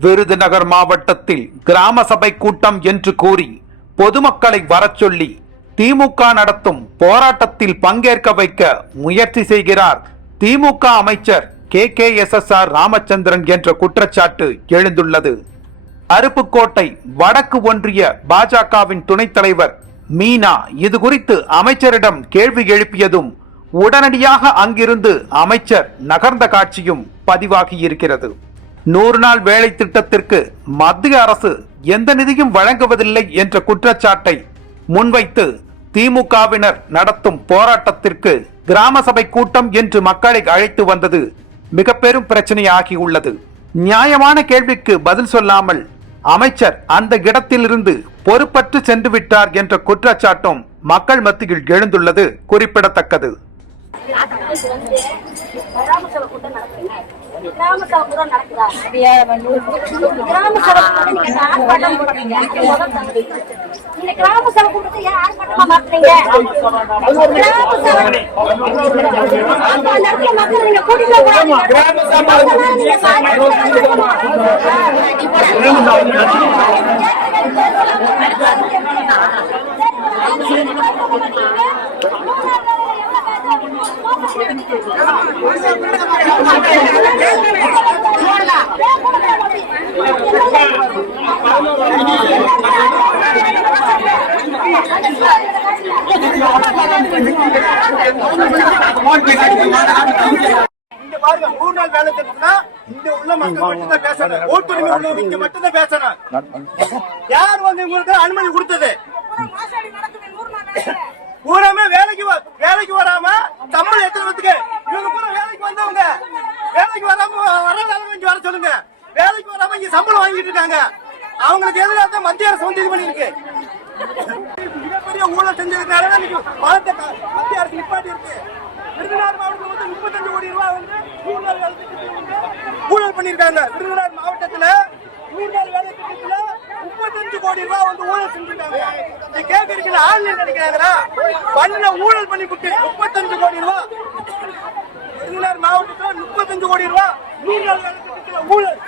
விருதுநகர் மாவட்டத்தில் கிராம சபை கூட்டம் என்று கூறி பொதுமக்களை வரச்சொல்லி திமுக நடத்தும் போராட்டத்தில் பங்கேற்க வைக்க முயற்சி செய்கிறார் திமுக அமைச்சர் K. K. S. S. R. Ramachandran என்ற குற்றச்சாட்டு எழுந்துள்ளது. அருப்புக்கோட்டை வடக்கு ஒன்றிய பாஜகவின் துணைத் தலைவர் மீனா இது குறித்து அமைச்சரிடம் கேள்வி எழுப்பியதும் உடனடியாக அங்கிருந்து அமைச்சர் நகர்ந்த காட்சியும் பதிவாகியிருக்கிறது. நூறு நாள் வேலை திட்டத்திற்கு மத்திய அரசு எந்த நிதியும் வழங்குவதில்லை என்ற குற்றச்சாட்டை முன்வைத்து திமுகவினர் நடத்தும் போராட்டத்திற்கு கிராம சபை கூட்டம் என்று மக்களை அழைத்து வந்தது மிக பெரும் பிரச்சனையாகியுள்ளது நியாயமான கேள்விக்கு பதில் சொல்லாமல் அமைச்சர் அந்த இடத்திலிருந்து பொறுப்பற்று சென்று விட்டார் என்ற குற்றச்சாட்டும் மக்கள் மத்தியில் எழுந்துள்ளது குறிப்பிடத்தக்கது. கிராம சபை கூட்டம் நடக்குது கிராம சபை கூட்டம் நடக்குதா கிராம சபை கூட்டம் நீங்க ஆர்ப்பாட்டம் போடுறீங்க இந்த கிராம சபை கூட்டத்தை ஏன் ஆர்ப்பாட்டமா மாத்துறீங்க கிராம சபை மக்கள் நீங்க கூட்டிட்டு போறாங்க பாருங்க மூணு நாள் வேலை திட்டம்னா இங்க உள்ள மக்கள் மட்டும்தான் பேசணும். ஓட்டுரிமை உள்ளவங்க இங்க மட்டும் தான் பேசணும். யார் வந்து உங்களுக்கு அனுமதி கொடுத்தது? பூராமே வேலைக்கு வேலைக்கு வராம சம்பளம் எத்தனை பேத்துக்கு இவங்க பூரா வேலைக்கு வந்தவங்க. வேலைக்கு வராம வர வேலை இங்க வர சொல்லுங்க. வேலைக்கு வராம இங்க சம்பளம் வாங்கிட்டு இருக்காங்க. அவங்களுக்கு எதிராக தான் மத்திய அரசு வந்து இது பண்ணிருக்கு மிகப்பெரிய ஊழல் செஞ்சதுனால இன்னைக்கு பணத்தை மத்திய அரசு நிப்பாட்டி இருக்கு. விருதுநகர் மாவட்டத்தில் வந்து முப்பத்தஞ்சு கோடி ரூபாய் வந்து ஊழல் வேலை ஊழல் பண்ணியிருக்காங்க. விருதுநகர் மாவட்டத்தில் ஊழல் வேலை திட்டத்தில் அஞ்சு கோடி ரூபாய் வந்து ஊழல் செஞ்சுட்டாங்க நீ கேட்டிருக்கிற ஆன்லைன் நினைக்கிறாங்களா பண்ண ஊழல் பண்ணி விட்டு முப்பத்தஞ்சு கோடி ரூபாய் மாவட்டத்தில் முப்பத்தஞ்சு கோடி ரூபாய் நூறு ஊழல்.